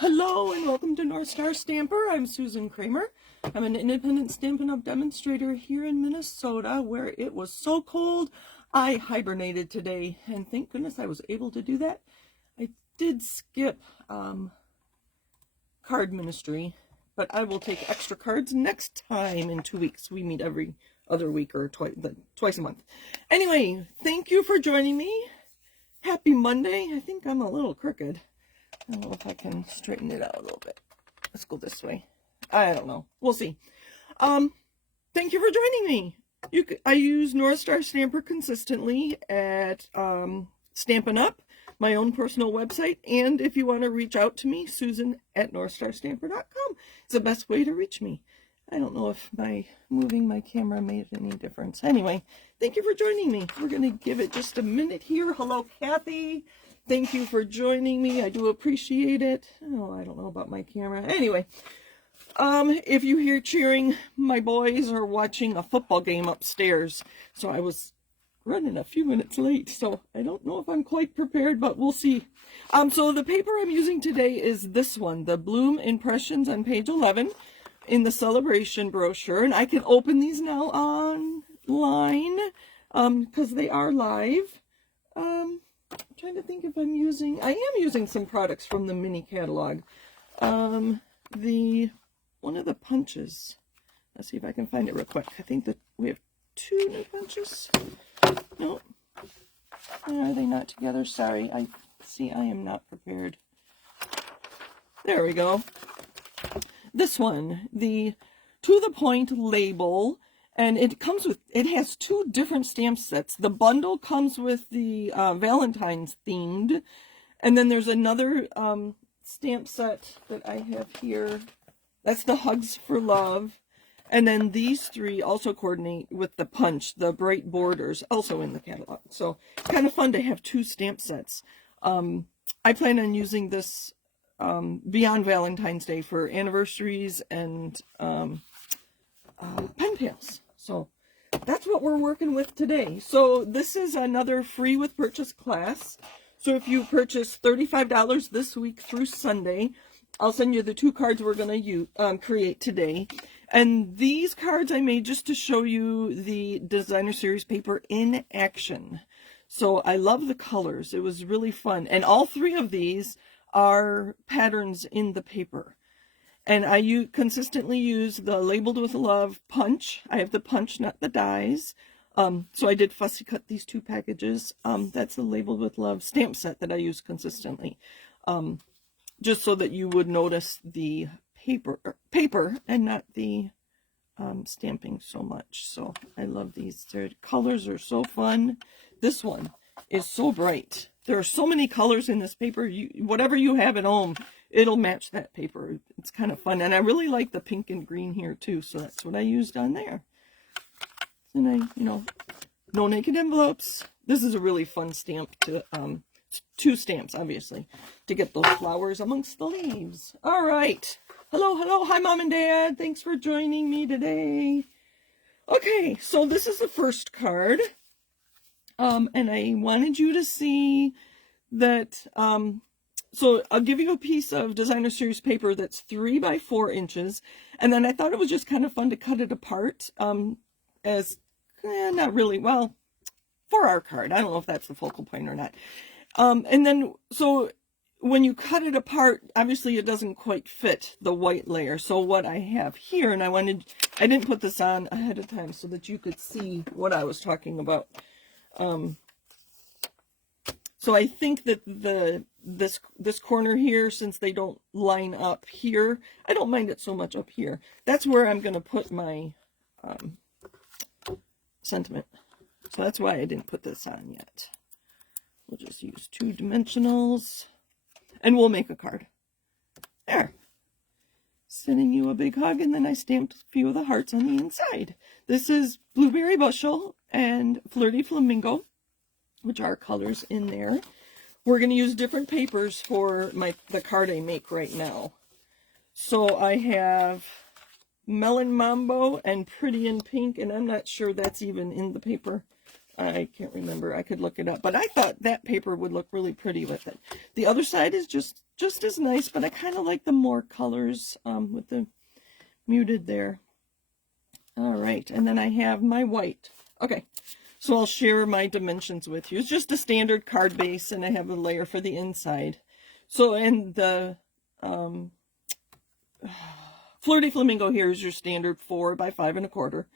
Hello and welcome to North Star Stamper. I'm Susan Kramer. I'm an independent Stampin' Up! Demonstrator here in Minnesota where it was so cold I hibernated today, and thank goodness I was able to do that. I did skip card ministry, but I will take extra cards next time in 2 weeks. We meet every other week or twice a month. Anyway, thank you for joining me. Happy Monday. I think I'm a little crooked. I don't know if I can straighten it out a little bit. Let's go this way. I don't know. We'll see. Thank you for joining me. I use North Star Stamper consistently at Stampin' Up!, my own personal website. And if you want to reach out to me, Susan@NorthStarStamper.com. It's the best way to reach me. I don't know if moving my camera made any difference. Anyway, thank you for joining me. We're going to give it just a minute here. Hello, Kathy. Thank you for joining me. I do appreciate it. Oh, I don't know about my camera. Anyway, if you hear cheering, my boys are watching a football game upstairs. So I was running a few minutes late. So I don't know if I'm quite prepared, but we'll see. So the paper I'm using today is this one, the Bloom Impressions on page 11 in the Sale-a-bration brochure. And I can open these now online because they are live. I'm trying to think if I am using some products from the mini catalog. One of the punches, let's see if I can find it real quick. I think that we have 2 new punches. No, are they not together? Sorry, I am not prepared. There we go. This one, the To the Point label. And it has 2 different stamp sets. The bundle comes with the Valentine's themed. And then there's another stamp set that I have here. That's the Hugs for Love. And then these 3 also coordinate with the punch, the bright borders, also in the catalog. So kind of fun to have 2 stamp sets. I plan on using this beyond Valentine's Day for anniversaries and pen pals. So that's what we're working with today. So this is another free with purchase class. So if you purchase $35 this week through Sunday, I'll send you the 2 cards we're going to create today. And these cards I made just to show you the designer series paper in action. So I love the colors. It was really fun. And all 3 of these are patterns in the paper. And I consistently use the Labeled with Love punch. I have the punch, not the dies. So I did fussy cut these 2 packages. That's the Labeled with Love stamp set that I use consistently. Just so that you would notice the paper and not the stamping so much. So I love these. Their colors are so fun. This one is so bright. There are so many colors in this paper. Whatever you have at home, it'll match that paper. It's kind of fun. And I really like the pink and green here too. So that's what I used on there. And no naked envelopes. This is a really fun stamp to, 2 stamps, obviously, to get those flowers amongst the leaves. All right. Hello, hello. Hi, Mom and Dad. Thanks for joining me today. Okay, so this is the first card. And I wanted you to see that, so I'll give you a piece of designer series paper that's 3 by 4 inches. And then I thought it was just kind of fun to cut it apart not really, well, for our card. I don't know if that's the focal point or not. And then, so when you cut it apart, obviously it doesn't quite fit the white layer. So what I have here, and I didn't put this on ahead of time so that you could see what I was talking about. So I think that this corner here, since they don't line up here, I don't mind it so much up here. That's where I'm going to put my sentiment. So that's why I didn't put this on yet. We'll just use 2 dimensionals and we'll make a card. There. Sending you a big hug, and then I stamped a few of the hearts on the inside. This is Blueberry Bushel and Flirty Flamingo, which are colors in there. We're going to use different papers for the card I make right now. So I have Melon Mambo and Pretty in Pink, and I'm not sure that's even in the paper. I can't remember. I could look it up. But I thought that paper would look really pretty with it. The other side is just just as nice, but I kind of like the more colors with the muted there. All right, and then I have my white. Okay, so I'll share my dimensions with you. It's just a standard card base, and I have a layer for the inside. So, and the Flirty Flamingo here is your standard 4 by 5 1/4.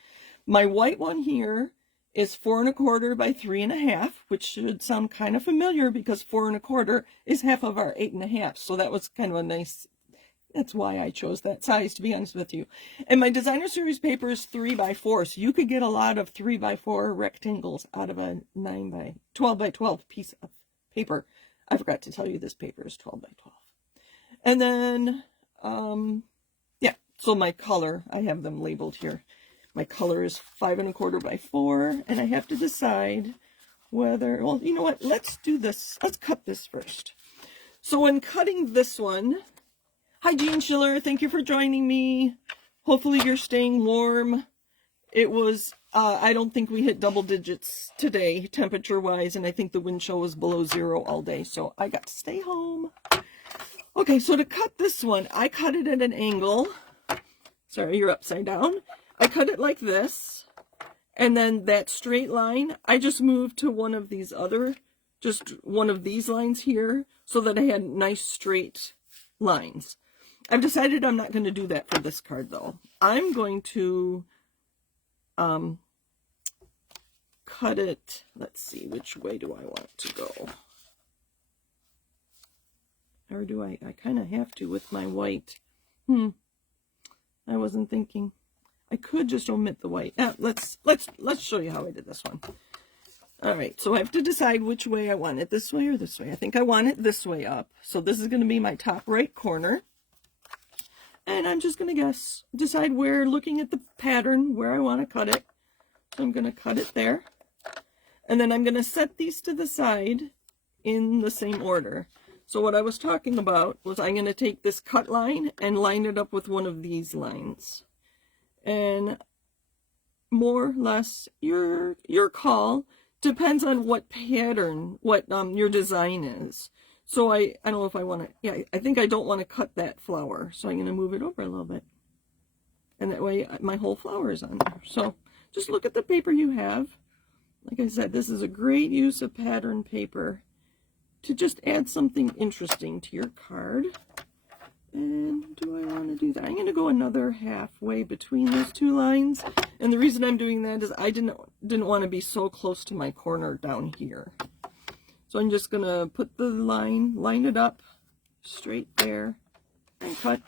My white one here is 4 1/4 by 3 1/2, which should sound kind of familiar because 4 1/4 is half of our 8 1/2. So that was kind of a nice, that's why I chose that size, to be honest with you. And my designer series paper is 3 by 4, so you could get a lot of 3 by 4 rectangles out of a 12 by 12 piece of paper. I forgot to tell you this paper is 12 by 12. And then, yeah, so my color, I have them labeled here. My color is 5 1/4 by 4, and I have to decide whether, well, you know what, let's do this. Let's cut this first. So when cutting this one, hi, Jean Schiller, thank you for joining me. Hopefully you're staying warm. It was, I don't think we hit double digits today, temperature-wise, and I think the wind chill was below 0 all day, so I got to stay home. Okay, so to cut this one, I cut it at an angle. Sorry, you're upside down. I cut it like this, and then that straight line, I just moved to one of these other, just one of these lines here, so that I had nice straight lines. I've decided I'm not going to do that for this card, though. I'm going to cut it, let's see, which way do I want to go? Or do I kind of have to with my white. I wasn't thinking. I could just omit the white. Let's show you how I did this one. All right, so I have to decide which way I want it, this way or this way. I think I want it this way up. So this is going to be my top right corner. And I'm just going to decide where, looking at the pattern, where I want to cut it. So I'm going to cut it there. And then I'm going to set these to the side in the same order. So what I was talking about was I'm going to take this cut line and line it up with one of these lines. And more or less, your call depends on what pattern, what your design is. So I don't know if I want to, yeah, I think I don't want to cut that flower. So I'm going to move it over a little bit. And that way my whole flower is on there. So just look at the paper you have. Like I said, this is a great use of pattern paper to just add something interesting to your card. And do I want to do that? I'm going to go another halfway between those two lines. And the reason I'm doing that is I didn't want to be so close to my corner down here. So I'm just going to put the line it up straight there and cut.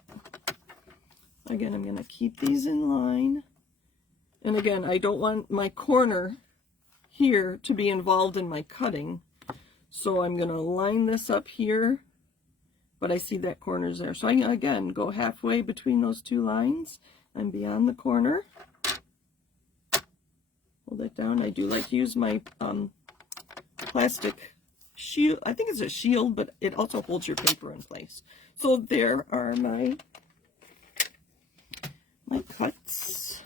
Again, I'm going to keep these in line. And again, I don't want my corner here to be involved in my cutting. So I'm going to line this up here, but I see that corner's there. So I, again, go halfway between those two lines. I'm beyond the corner. Hold it down. I do like to use my plastic shield. I think it's a shield, but it also holds your paper in place. So there are my cuts.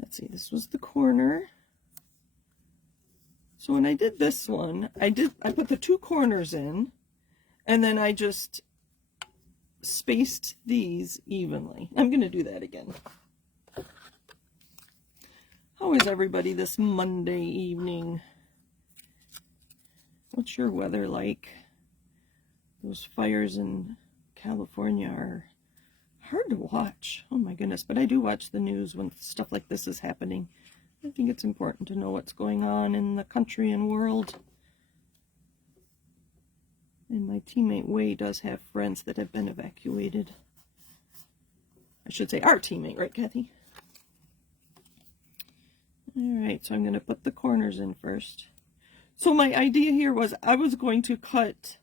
Let's see, this was the corner. So when I did this one, I put the two corners in, and then I just spaced these evenly. I'm going to do that again. How is everybody this Monday evening? What's your weather like? Those fires in California are hard to watch. Oh my goodness, but I do watch the news when stuff like this is happening. I think it's important to know what's going on in the country and world. And my teammate Wei does have friends that have been evacuated. I should say our teammate, right, Kathy? All right, so I'm going to put the corners in first. So my idea here was I was going to cut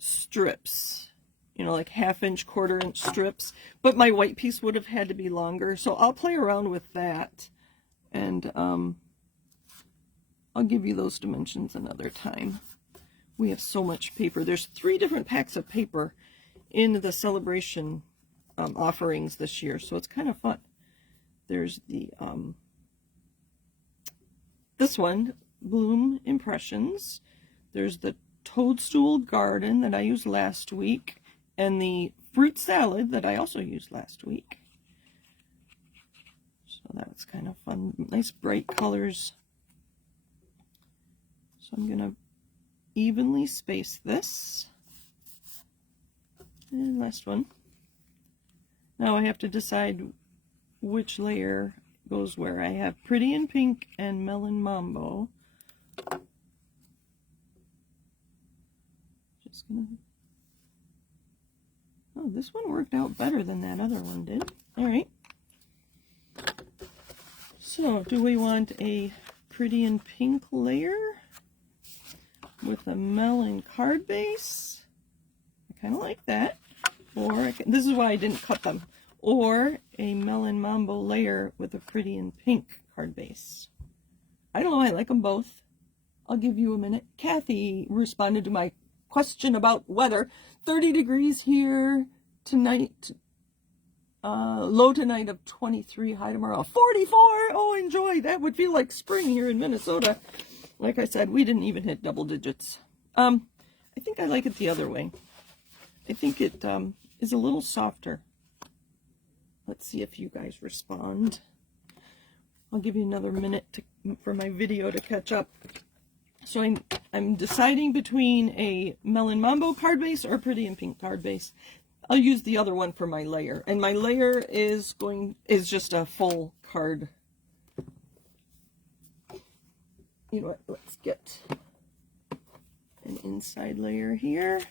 strips, you know, like 1/2 inch, 1/4 inch strips, but my white piece would have had to be longer. So I'll play around with that. And I'll give you those dimensions another time. We have so much paper. There's 3 different packs of paper in the Sale-a-bration offerings this year, so it's kind of fun. There's the this one, Bloom Impressions. There's the Toadstool Garden that I used last week, and the fruit salad that I also used last week. So that was kind of fun. Nice bright colors. So I'm going to evenly space this. And last one. Now I have to decide which layer goes where. I have Pretty in Pink and Melon Mambo. Just gonna... Oh, this one worked out better than that other one did. Alright. So, do we want a Pretty in Pink layer with a melon card base? I kind of like that. Or, this is why I didn't cut them. Or a Melon Mambo layer with a Pretty in Pink card base. I don't know, I like them both. I'll give you a minute. Kathy responded to my question about weather. 30 degrees here tonight. Low tonight of 23, high tomorrow 44. Oh, enjoy. That would feel like spring here in Minnesota. Like I said, we didn't even hit double digits. I think I like it the other way. I think it is a little softer. Let's see if you guys respond. I'll give you another minute for my video to catch up. So I'm deciding between a Melon Mambo card base or Pretty in Pink card base. I'll use the other one for my layer, and my layer is just a full card. You know what? Let's get an inside layer here.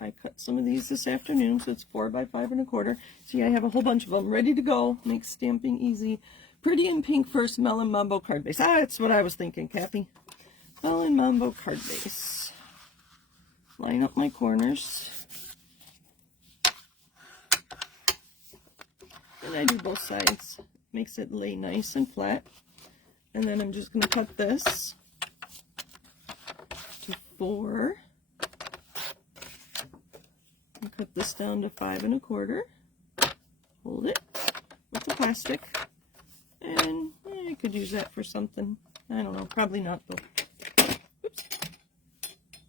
I cut some of these this afternoon, so it's 4 by 5 1/4. See, I have a whole bunch of them ready to go. Makes stamping easy. Pretty in Pink first, Melon Mambo card base. Ah, that's what I was thinking, Kathy. Melon Mambo card base. Line up my corners. And I do both sides. Makes it lay nice and flat. And then I'm just going to cut this to 4. And cut this down to 5 1/4. Hold it with the plastic. And I could use that for something. I don't know. Probably not, though. Oops.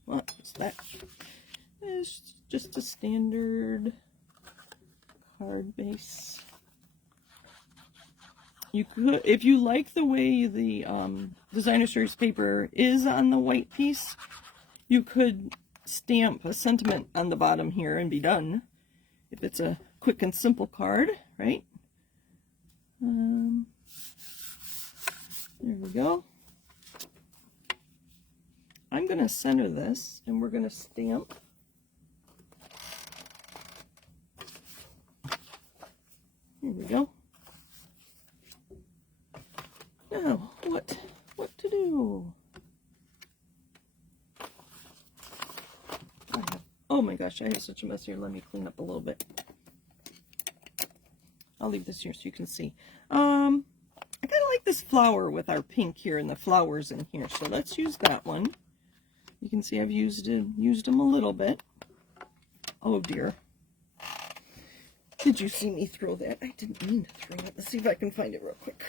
What is that? It's just a standard card base. You could, if you like the way the designer series paper is on the white piece, you could stamp a sentiment on the bottom here and be done. If it's a quick and simple card, right? There we go. I'm going to center this, and we're going to stamp. Here we go. Now, what to do? Oh my gosh, I have such a mess here. Let me clean up a little bit. I'll leave this here so you can see. I kind of like this flower with our pink here and the flowers in here. So let's use that one. You can see I've used them a little bit. Oh dear. Did you see me throw that? I didn't mean to throw it. Let's see if I can find it real quick.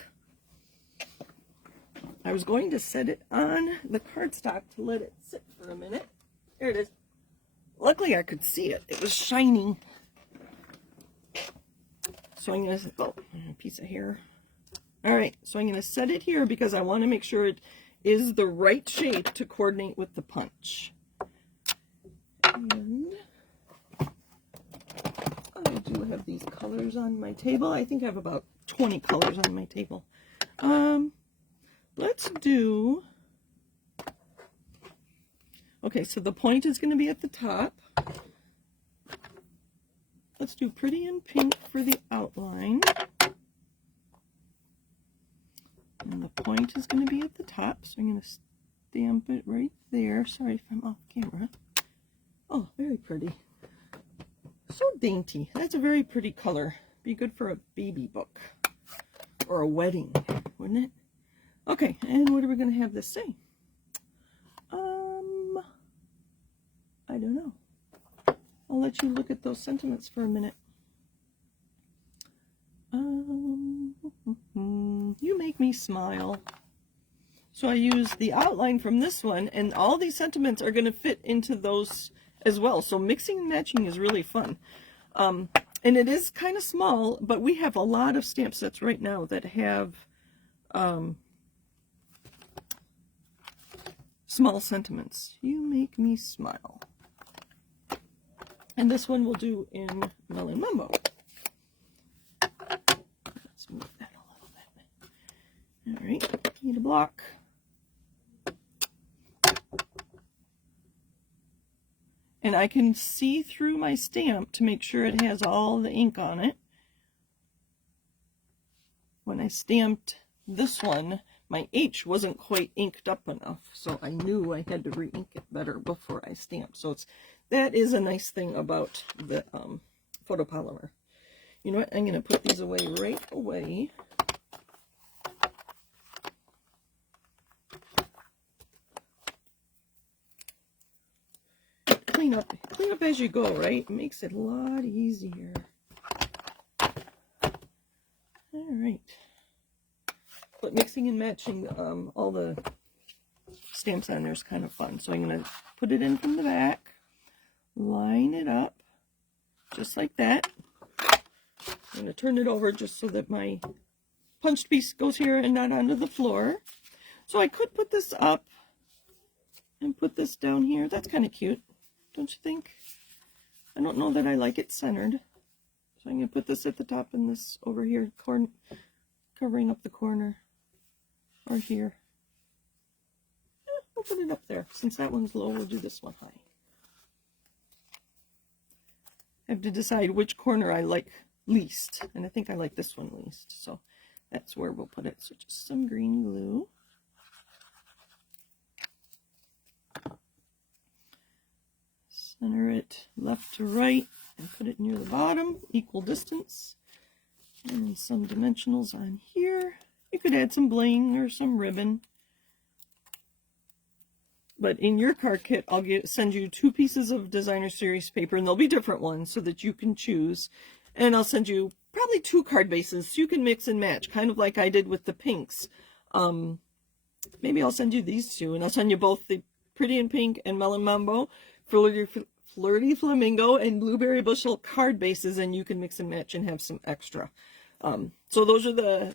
I was going to set it on the cardstock to let it sit for a minute. There it is. Luckily I could see it. It was shining. So I'm going to, oh, a piece of hair. All right, so I'm going to set it here because I want to make sure it is the right shape to coordinate with the punch. And I do have these colors on my table. I think I have about 20 colors on my table. Let's do, okay, so the point is going to be at the top. Let's do Pretty in Pink for the outline. And the point is going to be at the top, so I'm going to stamp it right there. Sorry if I'm off camera. Oh, very pretty. So dainty. That's a very pretty color. Be good for a baby book or a wedding, wouldn't it? Okay, and what are we going to have this say? I don't know. I'll let you look at those sentiments for a minute. You make me smile. So I use the outline from this one, and all these sentiments are going to fit into those as well. So mixing and matching is really fun. And it is kind of small, but we have a lot of stamp sets right now that have small sentiments. You make me smile. And this one we'll do in Melon Mumbo. Let's move that a little bit. All right, need a block. And I can see through my stamp to make sure it has all the ink on it. When I stamped this one, my H wasn't quite inked up enough, so I knew I had to re-ink it better before I stamped. So that is a nice thing about the photopolymer. You know what? I'm going to put these away right away. Clean up as you go, right? It makes it a lot easier. All right. But mixing and matching all the stamps on there is kind of fun. So I'm going to put it in from the back, line it up, just like that. I'm going to turn it over just so that my punched piece goes here and not onto the floor. So I could put this up and put this down here. That's kind of cute, don't you think? I don't know that I like it centered. So I'm going to put this at the top and this over here, covering up the corner. Or here. We'll put it up there. Since that one's low, we'll do this one high. I have to decide which corner I like least. And I think I like this one least. So that's where we'll put it. So just some green glue. Center it left to right and put it near the bottom, equal distance. And some dimensionals on here. You could add some bling or some ribbon. But in your card kit, I'll send you 2 pieces of designer series paper, and they'll be different ones so that you can choose. And I'll send you probably 2 card bases so you can mix and match, kind of like I did with the pinks. Maybe I'll send you these 2, and I'll send you both the Pretty in Pink and Melon Mambo, Flirty Flamingo, and Blueberry Bushel card bases, and you can mix and match and have some extra. So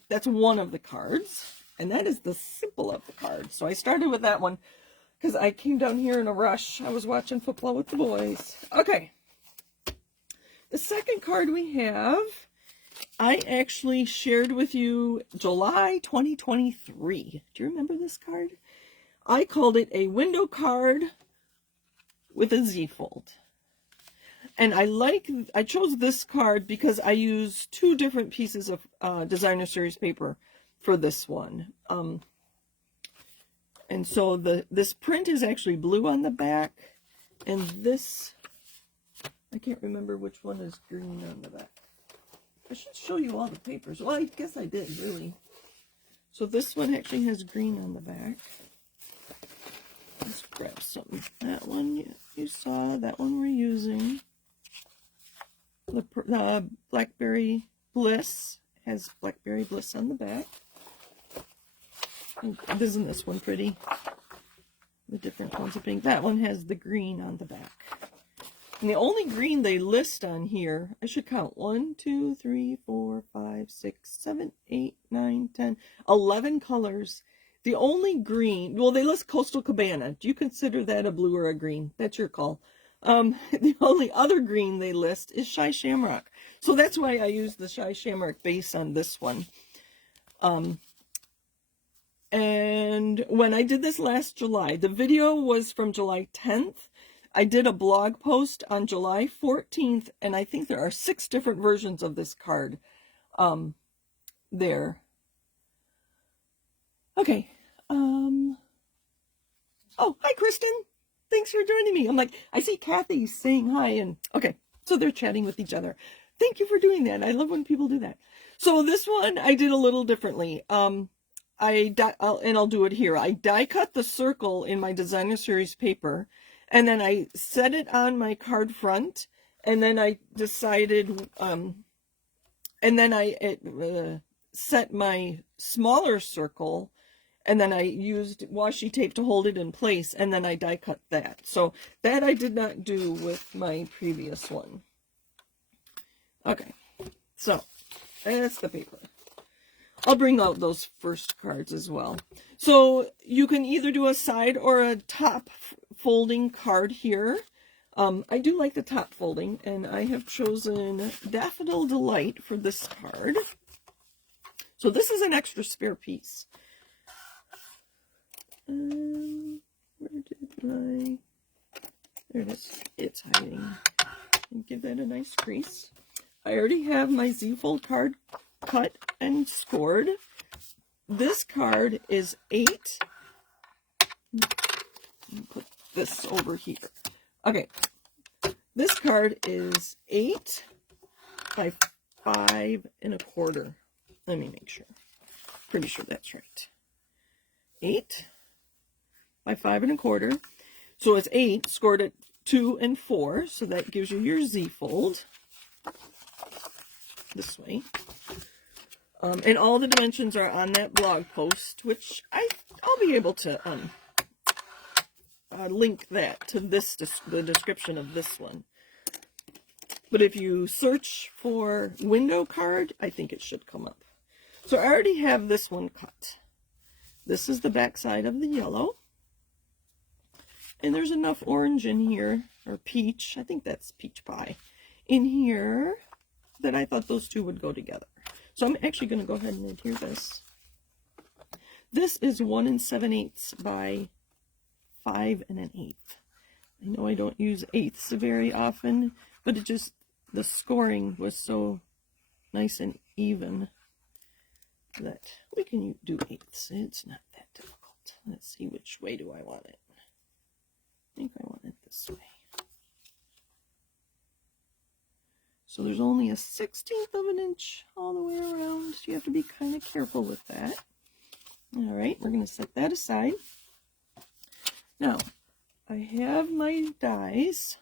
that's one of the cards, and that is the simple of the cards. So I started with that one because I came down here in a rush. I was watching football with the boys. Okay. The second card we have, I actually shared with you July 2023. Do you remember this card? I called it a window card with a Z-fold. And I chose this card because I use 2 different pieces of designer series paper for this one. And so this print is actually blue on the back, and this, I can't remember which one is green on the back. I should show you all the papers. Well, I guess I did, really. So this one actually has green on the back. Let's grab something. That one you saw, that one we're using. The Blackberry Bliss has Blackberry Bliss on the back. And isn't this one pretty? The different tones of pink. That one has the green on the back. And the only green they list on here, I should count 1, 2, 3, 4, 5, 6, 7, 8, 9, 10, 11 colors. The only green, well, they list Coastal Cabana. Do you consider that a blue or a green? That's your call. The only other green they list is Shy Shamrock. So that's why I used the Shy Shamrock base on this one. And when I did this last July, the video was from July 10th. I did a blog post on July 14th, and I think there are 6 different versions of this card there. Okay. Oh, hi, Kristen. Thanks for joining me. I'm like, I see Kathy saying hi, and okay, so they're chatting with each other. Thank you for doing that. I love when people do that. So this one I did a little differently. And I'll do it here. I die cut the circle in my designer series paper, and then I set it on my card front, and then I decided, and then I set my smaller circle and then I used washi tape to hold it in place, and then I die cut that. So that I did not do with my previous one. Okay, so that's the paper. I'll bring out those first cards as well. So you can either do a side or a top folding card here. I do like the top folding, and I have chosen Daffodil Delight for this card. So this is an extra spare piece. Where did my... There it is. It's hiding. And give that a nice crease. I already have my Z-fold card cut and scored. This card is 8. Put this over here. Okay. This card is 8 by 5 1/4. Let me make sure. Pretty sure that's right. 8 by 5 1/4. So it's 8 scored at 2 and 4. So that gives you your Z-fold. This way. And all the dimensions are on that blog post, which I'll be able to link that to this, the description of this one. But if you search for window card, I think it should come up. So I already have this one cut. This is the back side of the yellow. And there's enough orange in here, or peach, I think that's peach pie, in here that I thought those two would go together. So I'm actually going to go ahead and adhere this. This is 1 7/8 by 5 1/8. I know I don't use eighths very often, but it just, the scoring was so nice and even that we can do eighths. It's not that difficult. Let's see, which way do I want it? I think I want it this way. So there's only a 1/16 of an inch all the way around. So you have to be kind of careful with that. All right, we're going to set that aside. Now, I have my dies.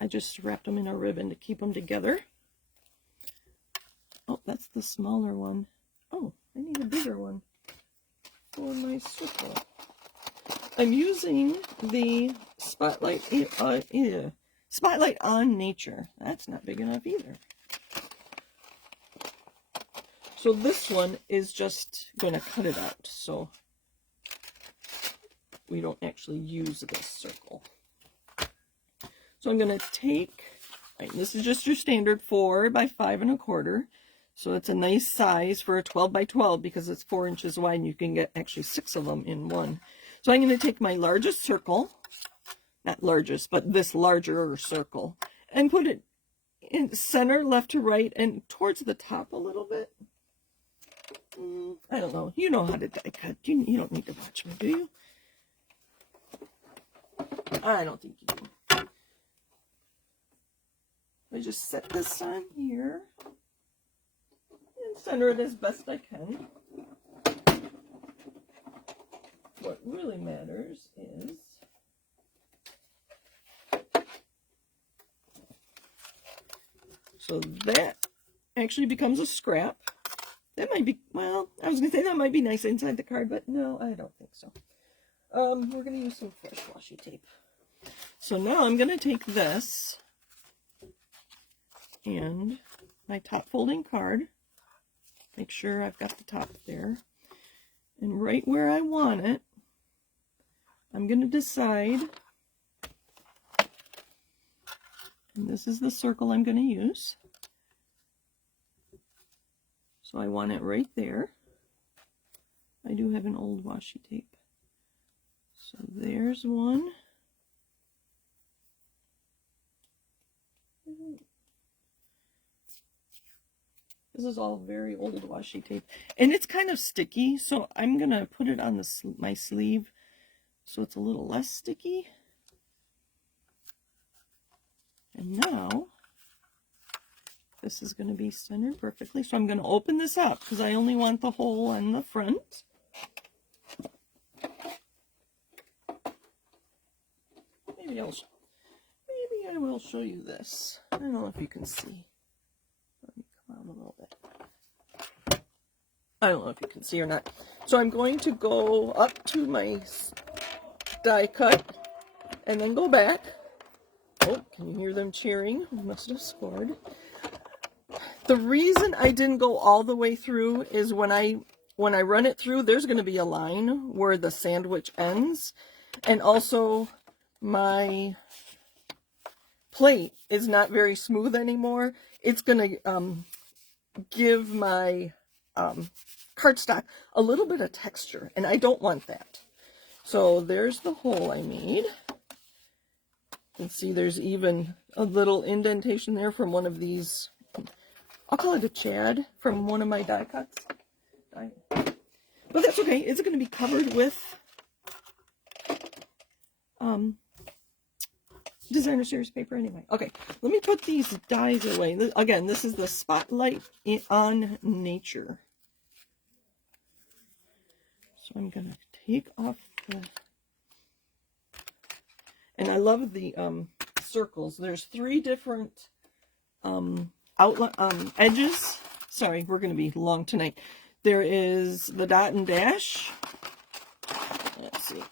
I just wrapped them in a ribbon to keep them together. Oh, that's the smaller one. Oh, I need a bigger one for my circle. I'm using the Spotlight on Nature. That's not big enough either. So this one is just going to cut it out, so we don't actually use this circle. So I'm going to take, right, this is just your standard 4 by 5 1/4. So it's a nice size for a 12 by 12 because it's 4 inches wide and you can get actually 6 of them in one. So I'm going to take my largest circle, not largest, but this larger circle, and put it in center, left to right, and towards the top a little bit. I don't know. You know how to die cut. You don't need to watch me, do you? I don't think you do. I just set this on here and center it as best I can. What really matters is so that actually becomes a scrap. That might be, well, I was going to say that might be nice inside the card, but no, I don't think so. We're going to use some fresh washi tape. So now I'm going to take this and my top folding card, make sure I've got the top there, and right where I want it, I'm going to decide, and this is the circle I'm going to use. So I want it right there. I do have an old washi tape. So there's one. This is all very old washi tape. And it's kind of sticky, so I'm going to put it on my sleeve so it's a little less sticky. And now, this is going to be centered perfectly. So I'm going to open this up because I only want the hole on the front. Maybe I will show you this. I don't know if you can see. Let me come out a little bit. I don't know if you can see or not. So I'm going to go up to my die cut and then go back. Oh, can you hear them cheering? We must have scored. The reason I didn't go all the way through is when I run it through, there's going to be a line where the sandwich ends. And also my plate is not very smooth anymore. It's going to give my cardstock a little bit of texture, and I don't want that. So there's the hole I made. You can see there's even a little indentation there from one of these, I'll call it a Chad, from one of my die cuts. But that's okay. It's going to be covered with designer series paper anyway. Okay, let me put these dies away. Again, this is the Spotlight on Nature. So I'm going to take off the... And I love the circles. There's 3 different edges. Sorry, we're going to be long tonight. There is the dot and dash. Let's see.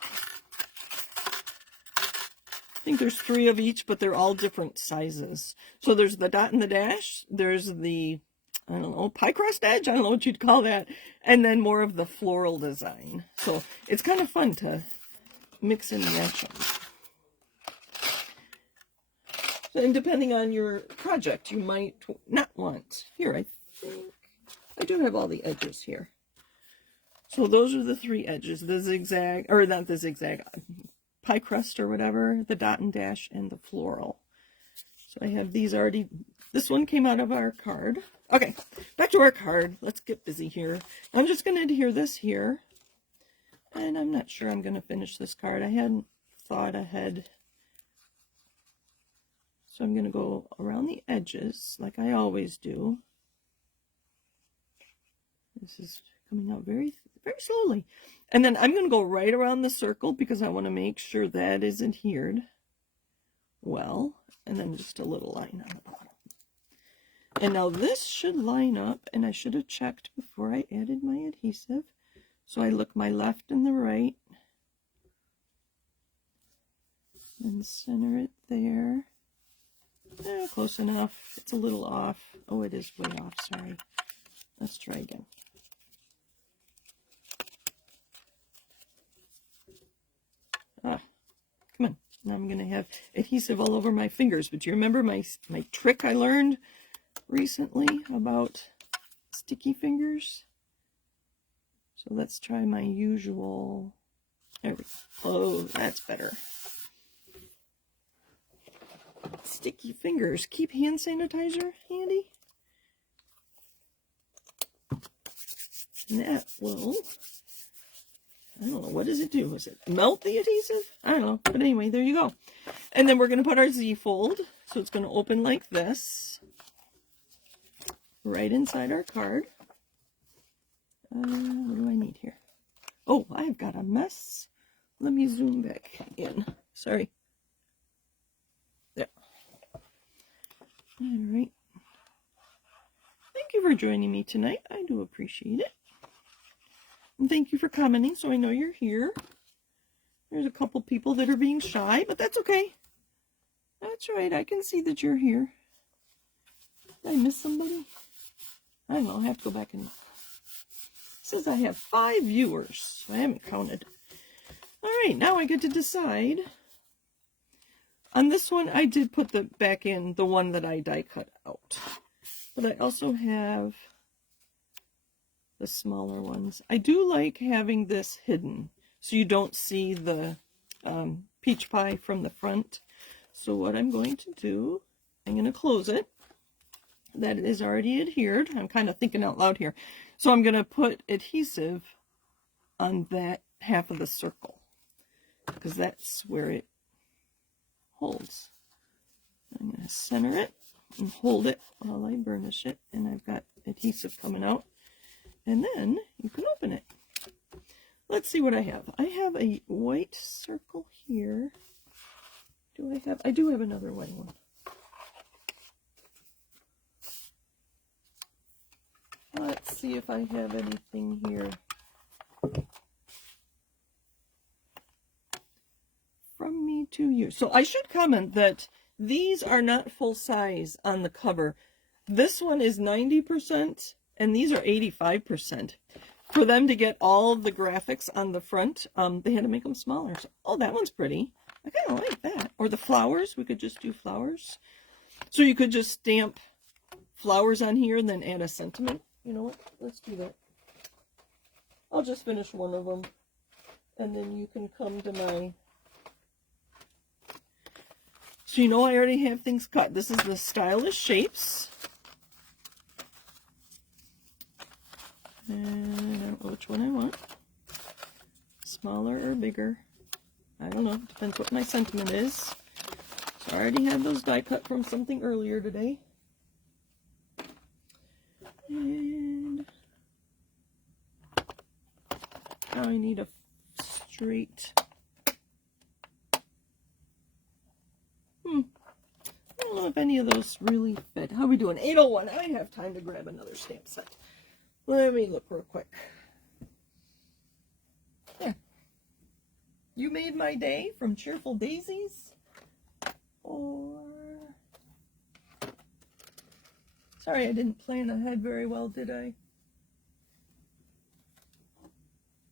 I think there's 3 of each, but they're all different sizes. So there's the dot and the dash. There's the, I don't know, pie crust edge. I don't know what you'd call that. And then more of the floral design. So it's kind of fun to mix and match them. And depending on your project, you might not want. Here, I think I do have all the edges here. So those are the 3 edges. The zigzag, or not the zigzag, pie crust or whatever, the dot and dash, and the floral. So I have these already. This one came out of our card. Okay, back to our card. Let's get busy here. I'm just going to adhere this here. And I'm not sure I'm going to finish this card. I hadn't thought ahead. So I'm going to go around the edges like I always do. This is coming out very, very slowly. And then I'm going to go right around the circle because I want to make sure that is adhered well. And then just a little line on the bottom. And now this should line up, and I should have checked before I added my adhesive. So I look my left and the right. And center it there. Close enough. It's a little off. Oh, it is way off. Sorry. Let's try again. Come on. Now I'm going to have adhesive all over my fingers. But do you remember my trick I learned recently about sticky fingers? So let's try my usual. There we go. Oh, that's better. Sticky fingers. Keep hand sanitizer handy. And that will, I don't know, what does it do? Does it melt the adhesive? I don't know. But anyway, there you go. And then we're going to put our Z-fold. So it's going to open like this. Right inside our card. What do I need here? Oh, I've got a mess. Let me zoom back in. Sorry. There. All right. Thank you for joining me tonight. I do appreciate it. And thank you for commenting so I know you're here. There's a couple people that are being shy, but that's okay. That's right. I can see that you're here. Did I miss somebody? I don't know. I have to go back and look. It says I have 5 viewers. I haven't counted. All right. Now I get to decide. On this one, I did put back in the one that I die cut out. But I also have the smaller ones. I do like having this hidden so you don't see the peach pie from the front. So what I'm going to do, I'm going to close it. That is already adhered. I'm kind of thinking out loud here. So I'm going to put adhesive on that half of the circle because that's where it holds. I'm going to center it and hold it while I burnish it, and I've got adhesive coming out, and then you can open it. Let's see what I have. I have a white circle here. I do have another white one. Let's see if I have anything here. From me to you. So I should comment that these are not full size on the cover. This one is 90% and these are 85%. For them to get all of the graphics on the front, they had to make them smaller. So, oh, that one's pretty. I kind of like that. Or the flowers. We could just do flowers. So you could just stamp flowers on here and then add a sentiment. You know what? Let's do that. I'll just finish one of them. And then you can come to my... So you know I already have things cut. This is the Stylish Shapes. And I don't know which one I want. Smaller or bigger. I don't know. Depends what my sentiment is. So I already have those die cut from something earlier today. And now I need a straight... I don't know if any of those really fit. How are we doing? 8:01. I have time to grab another stamp set. Let me look real quick. Yeah. You Made My Day from Cheerful Daisies. Or... Sorry, I didn't plan ahead very well, did I?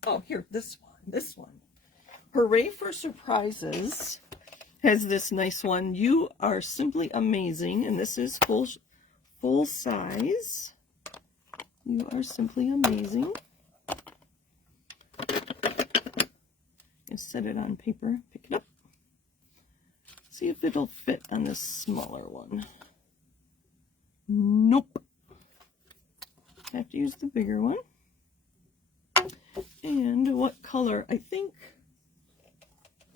Oh, here, this one. This one. Hooray for Surprises has this nice one. You Are Simply Amazing, and this is full size. You Are Simply Amazing. And set it on paper. Pick it up. See if it'll fit on this smaller one. Nope. Have to use the bigger one. And what color? I think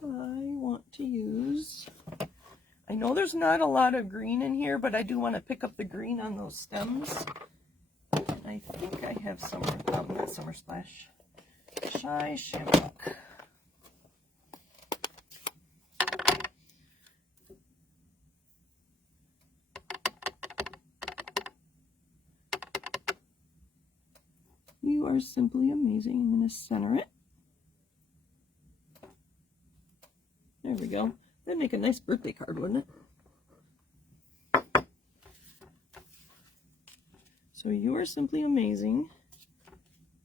I want to use... I know there's not a lot of green in here, but I do want to pick up the green on those stems. I think I have not Summer Splash. Shy Shamrock. You Are Simply Amazing. I'm going to center it. There we go. That'd make a nice birthday card, wouldn't it? So You Are Simply Amazing.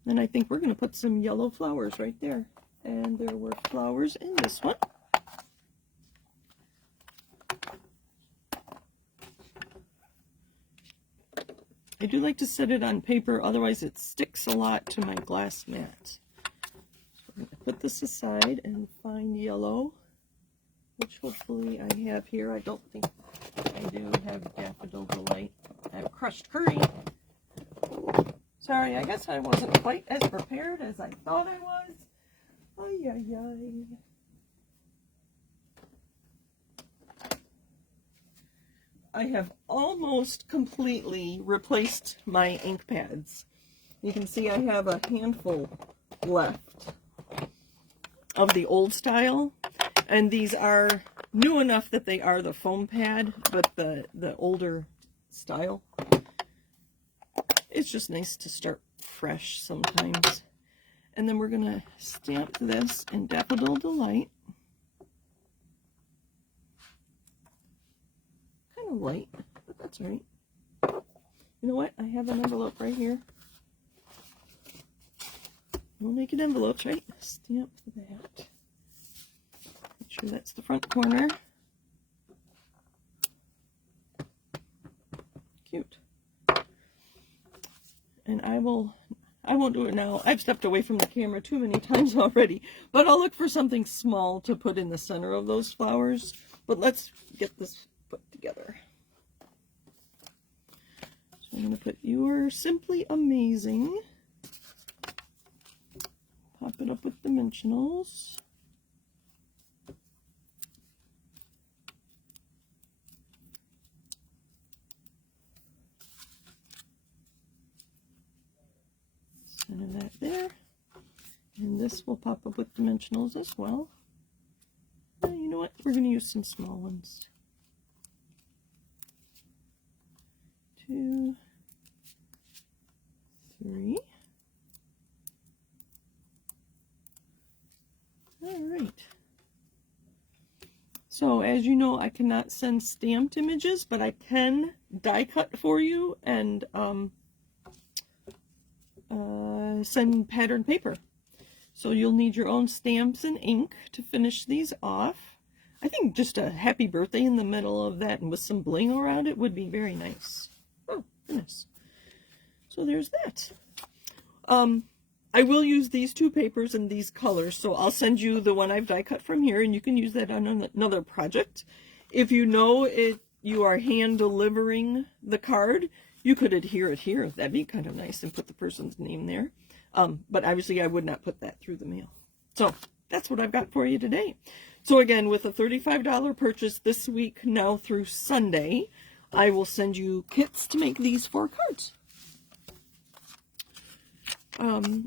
And I think we're going to put some yellow flowers right there. And there were flowers in this one. I do like to set it on paper, otherwise it sticks a lot to my glass mat. So I'm going to put this aside and find yellow, which hopefully I have here. I don't think I do have Daffodil Delight. I have Crushed Curry. Sorry, I guess I wasn't quite as prepared as I thought I was. Ay, ay, ay. I have almost completely replaced my ink pads. You can see I have a handful left of the old style, and these are new enough that they are the foam pad, but the older style. It's just nice to start fresh sometimes. And then we're going to stamp this in Daffodil Delight. Kind of light, but that's all right. You know what? I have an envelope right here. We'll make it envelopes, right? Stamp that. Make sure that's the front corner. Cute. And I won't do it now. I've stepped away from the camera too many times already, but I'll look for something small to put in the center of those flowers. But let's get this put together. So I'm going to put You Are Simply Amazing. Pop it up with dimensionals. Center that there. And this will pop up with dimensionals as well. You know what? We're going to use some small ones. 2, 3. All right. So as you know, I cannot send stamped images, but I can die cut for you and send pattern paper. So you'll need your own stamps and ink to finish these off. I think just a happy birthday in the middle of that and with some bling around it would be very nice. Oh, goodness. So there's that. I will use these 2 papers and these colors, so I'll send you the one I've die cut from here, and you can use that on another project. If you know you are hand delivering the card, you could adhere it here. That'd be kind of nice, and put the person's name there. But obviously I would not put that through the mail. So that's what I've got for you today. So again, with a $35 purchase this week now through Sunday, I will send you kits to make these 4 cards.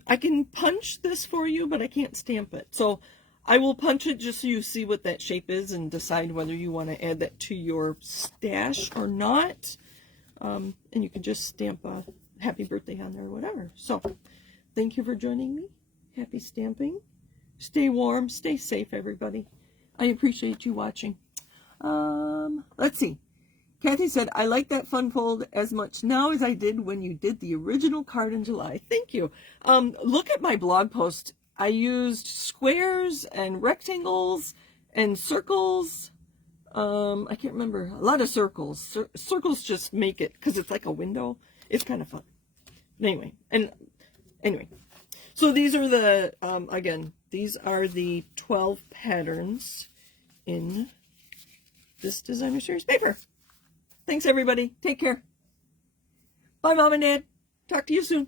I can punch this for you, but I can't stamp it. So I will punch it just so you see what that shape is and decide whether you want to add that to your stash or not. And you can just stamp a happy birthday on there or whatever. So thank you for joining me. Happy stamping. Stay warm. Stay safe, everybody. I appreciate you watching. Let's see. Kathy said, I like that fun fold as much now as I did when you did the original card in July. Thank you. Look at my blog post. I used squares and rectangles and circles. I can't remember. A lot of circles. Circles just make it, because it's like a window. It's kind of fun. Anyway, so these are the, again, these are the 12 patterns in this designer series paper. Thanks, everybody. Take care. Bye, Mom and Dad. Talk to you soon.